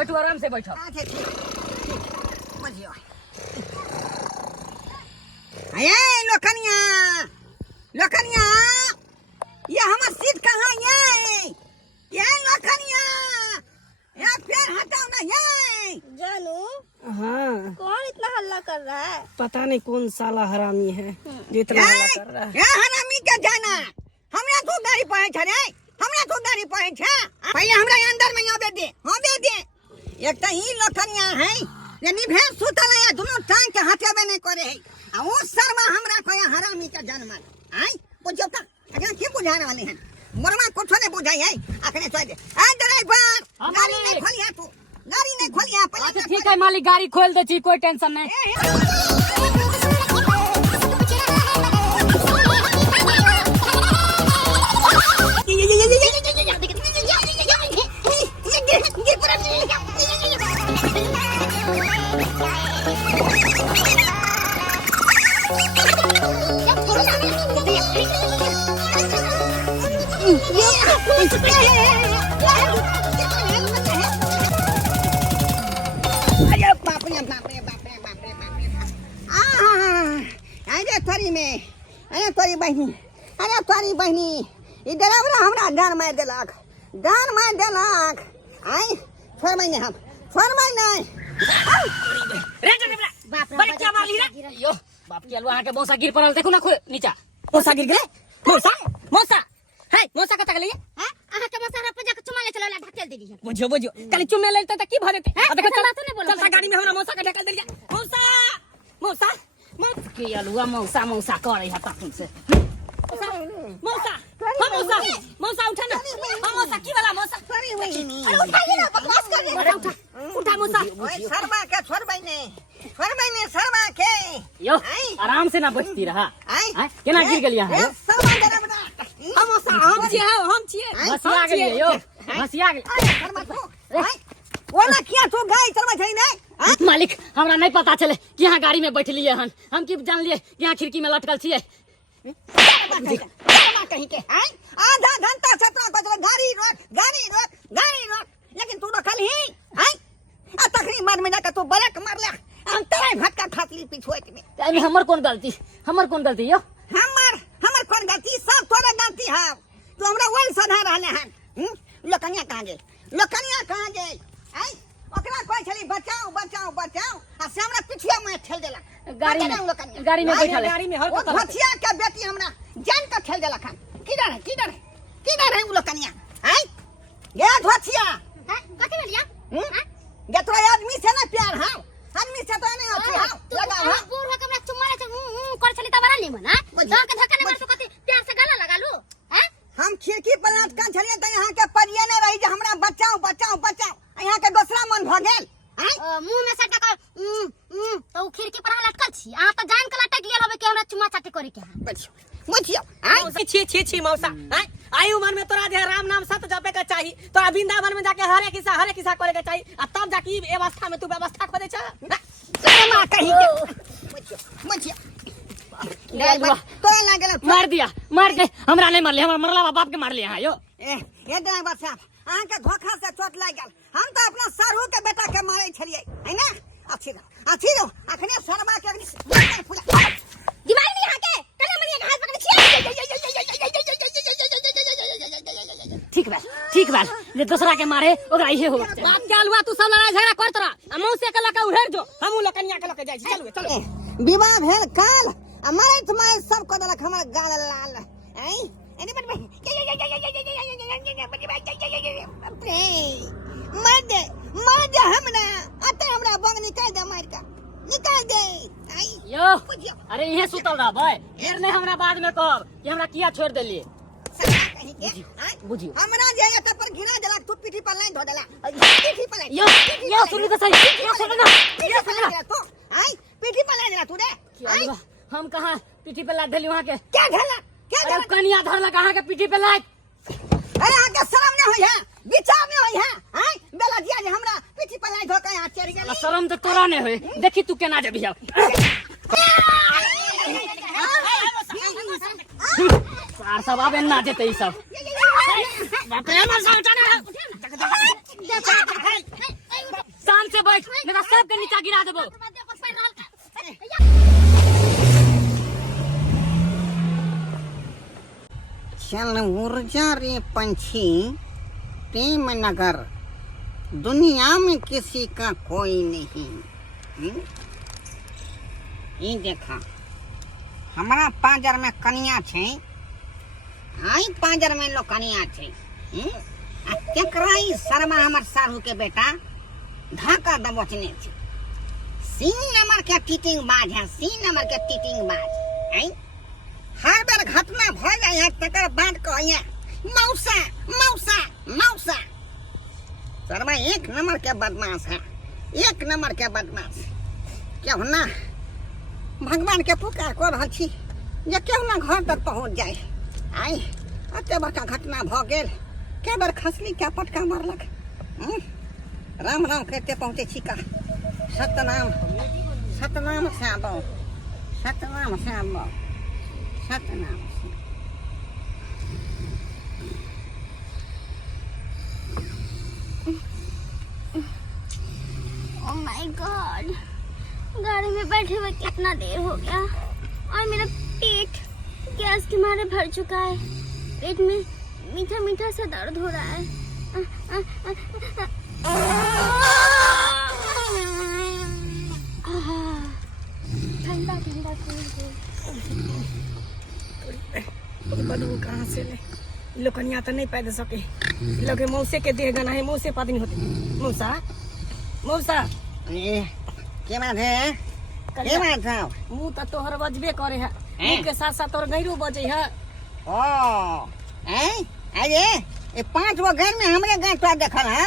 बैठो आराम से बैठो। अच्छा ठीक बुझियो अये लोकनिया लोकनिया ये हमर सीट कहाँ ये लोकनिया ये पैर हटाओ ना ये जानू हाँ कौन इतना हल्ला कर रहा है? पता नहीं कौन साला हरामी है जो इतना हल्ला कर रहा है। ये हरामी के जाना हमरा तो गाड़ी पाए छरे हमरा तो गाड़ी पाए छे पहले हमरा अंदर में आबे दे एक त ई लोकनिया है ये निभे सुतल है दोनों टांग के हटेबे नहीं करे है आ वो शर्मा हमरा कोया हरामी के जन्म आई बुझो त अगर की बुझा रहले हैं मोरमा कुछ नहीं बुझाई है अखने चल दे आ ड्राइवर गाड़ी नहीं खोलिया तू गाड़ी नहीं खोलिया अच्छा ठीक है मालिक गाड़ी खोल दे छी कोई टेंशन नहीं। अरे तोरी बहनी ई ड्राइवर हमरा डान मार देलक आई फरमाई नहीं हम फरमाई नहीं रे ड्राइवर बाप रे बड़े क्या मारली रे यो बाप के अलवा के मौसा गिर पड़ल देखो ना नीचा मौसा गिर गेले मौसा है मौसा कत गेले हां आहा के मौसा रे पूजा के चुमा ले चलो ला ढकेल देली है। बुझो कल चुमे ले त की भरे थे देखो चल तो नहीं बोलो चलता गाड़ी में हमरा मौसा के ढकेल देलिया मौसा के अलवा मौसा करे हता तुमसे मौसा मौसा उठा ना मौसा की वाला मौसा सॉरी वही अरे उठाइए ना बकवास कर रहे हो। उठा मौसा शर्मा के छोड़बाई ने शर्मा के यो आराम से ना बचती रहा आई केना गिर गेलिया है शर्मा देना बता हम मौसा हम छिए हसिया गेलिए यो हसिया गेल शर्मा तो वाला किया तो गाय शर्मा छै नहीं मालिक हमरा नहीं पता चले कि यहाँ गाड़ी में बैठलिए हन हम की जान लिए यहाँ खिड़की में लटकल छिए कहीं के आधा घंटा से तो गाड़ी रोक लेकिन तू रखल ही आ तखनी मार में जाकर तू ब्रेक मार ले हम तेरे भटका खातली पिछुएट में हमर कौन गलती यो हमर कौन गलती सब तोरे गलती है तू हमरा वही सधा रहले हैं लोकनिया कहां गए आई ओकरा कोई छली बचाओ आ से हमरा पिछिया में ठेल देला गाड़ी में बैठल गाड़ी में हर वो भथिया के बेटी हमरा जान के ठेल देला खान किधर है वो लोकनिया आई ये भथिया हां कथि भेलिया ये तो आदमी से ना प्यार है आदमी से तो नहीं होती है लगा है बूढ़ हो के हमरा चुम्मा ले कर चली त बड़ा निमन हां तो के धक्का नहीं मार तो कथि प्यार से गला लगा लू हैं हम खिड़की पर लटकन छलिए त यहां के परिये ने रही जे हमरा बचाओ यहां के दूसरा मन भ गेल मुंह में सटा कर तो खिड़की पर लटकल छी आ त जान के लटक गेल होबे के हमरा चुम्मा चाटी करे के बुझियो छी मौसा आयु मन में तोरा जे राम नाम सत जपे के चाहिए तोरा वृंदावन में जाके हरे किसा करे के चाहिए आ तब जाके ई व्यवस्था में तू व्यवस्था खोदे छ शर्मा कहीं के बुझियो तो लागल मार दे हमरा नहीं मारले हमरा मरला बाप के मारले हां यो ये ड्राइवर साहब अहाँ के धोखा से चोट लाग गेल हम तो अपना सारू के बेटा के मारे छलिए है ना अच्छी रो अखने शर्मा के दिमाग नहीं यहां के कले मनिया के हाथ पकड़ छिए ठीक बा जे दूसरा के मारे ओकरा इहे हो बाप के अलवा तू सब लड़ाई झगड़ा करत रह मौसे के लका उहेर जो हमू लोकनिया के लके जाई छी चलो विवाह भेल काल मारे तुम्हारे सब को देलक हमर गाल लाल हैं एनी बट मार दे हमरा अते हमरा बंग निकाल दे मार का निकाल दे आई यो अरे इहे सुतल रह भाई फिर नहीं हमरा बाद में कहब कि हमरा किया छोड़ देलिए बुझियो हमरा जे एत पर गिरा देलक तू पीठी पर नहीं धो देला पीठी पर यो सुन तो सही यो सुन ना तू आई पीठी पर नहीं देला तू दे हम कहां पीठी पे लाद देली वहां के क्या ढला कनिया धरला कहां के पीठी पे लाद अरे आगे शर्म न होई है विचार न होई है हैं बेला दिया जे हमरा पीठी पर नहीं धो के यहां चढ़ गेली शर्म तो तोरा ने होई देखी तू केना जेबी अब सार सब आबे ना जेते ई सब बाप रे मार सब गिरा देबो चल ऊर्जा रे पंछी प्रेम नगर दुनिया में किसी का कोई नहीं। ये देखा हमारा पांजर में कनिया छे आई पांजर में लो कनिया छे केकराई शर्मा हमर सारू के बेटा धाका दबोचने छे। 3 नंबर के टीटिंग बाज है 3 नंबर के टीटिंग बाज आई हर बार घटना भ जाए तकर बाद कहिए मौसा मौसा मौसा। शर्मा 1 नंबर के बदमाश है 1 नंबर के बदमाश। क्यों ना भगवान के पुकार कर रहा छी जे क्यों ना घर तक पहुंच जाए। आई अते बड़का घटना भ गेल के बार खसली क्या पटका मारलक। राम राम कहते पहुंचे छी का Satnam Satnam Shyam Satnam Shyam Satnam. Oh my God, गाड़ी में बैठे हुए कितना देर हो गया और मेरा पेट गैस के मारे भर चुका है। पेट में मीठा मीठा सा दर्द हो रहा है। ठंडा ठंडा बदबू कहाँ से ले लोकनिया तो नहीं पैदा सके लोग मौसे के देह गना है मौसे पत्नी होती मौसा मौसा के बात है के बात है मुँह तो तोहर बजबे करे है मुँह के साथ साथ तोहर गैरू बजे है। ओ अरे ये 5 गो घर में हमरे गांव तो देखल है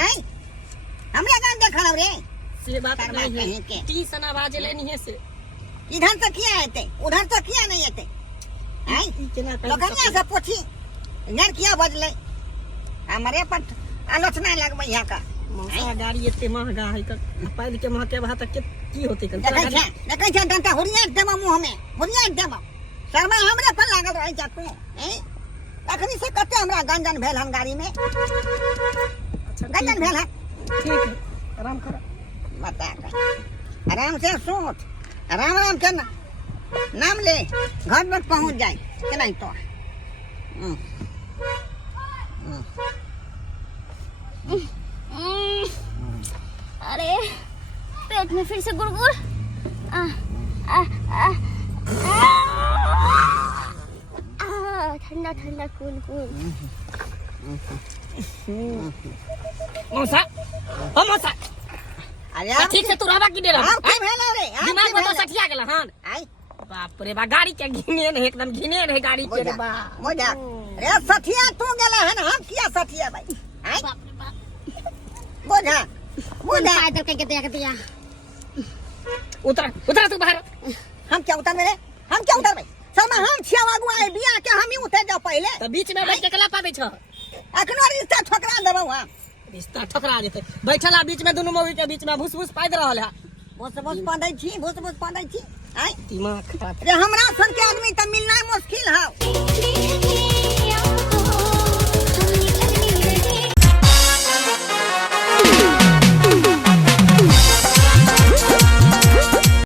आई हमरे गांव देखल रे से बात नहीं नहीं के। है 30 सना बाजे लेनी है से इधर से किया आते उधर से किया नहीं आते आई लोकनिया से पूछी घर किया बजले हमारे पर आलोचना लगबै यहाँ का। मौसा गाड़ी इतने महंगा है कर पैद के महके बात तक की होती कर देखे छ डंटा हुरिया देबो मुंह में हुरिया देबो शर्मा हमरे पर लागल रही जा तू अखनी से कते हमरा गंजन भेल हम गाड़ी में अच्छा गंजन भेल है ठीक है आराम कर बता आराम से सोच राम राम के नाम ले घर तक पहुंच जाए कि नहीं तो अरे पेट में फिर से गुड़गुड़ ठंडा ठंडा कूल कूल। मौसा ओ मौसा अरे ठीक से तू रहबा की दे रहा आप की भेल रे दिमाग में तो सठिया गेल हन आई बाप रे बा गाड़ी के घिने रहे एकदम घिने रहे गाड़ी के रे बा मोजा रे सठिया तू गेला है ना हम किया सठिया भाई आई बाप रे बाप बोझा बोझा पैदल के दिया दिया। उतर उतर तू बाहर हम क्या उतर मेरे हम क्या उतर भाई शर्मा हम छिया आगू आए बिया के हम ही उतर जाओ पहले तो बीच में बैठ के कला पाबे छ अखनो रिश्ता ठोकरा देबो हम रिश्ता ठकरा जेते बैठला बीच में दोनों मौगी के बीच में भूस भूस पाद रहल है भूस पादै छी भूस पादै छी आई दिमाग खराब रे हमरा सन के आदमी त मिलना मुश्किल है।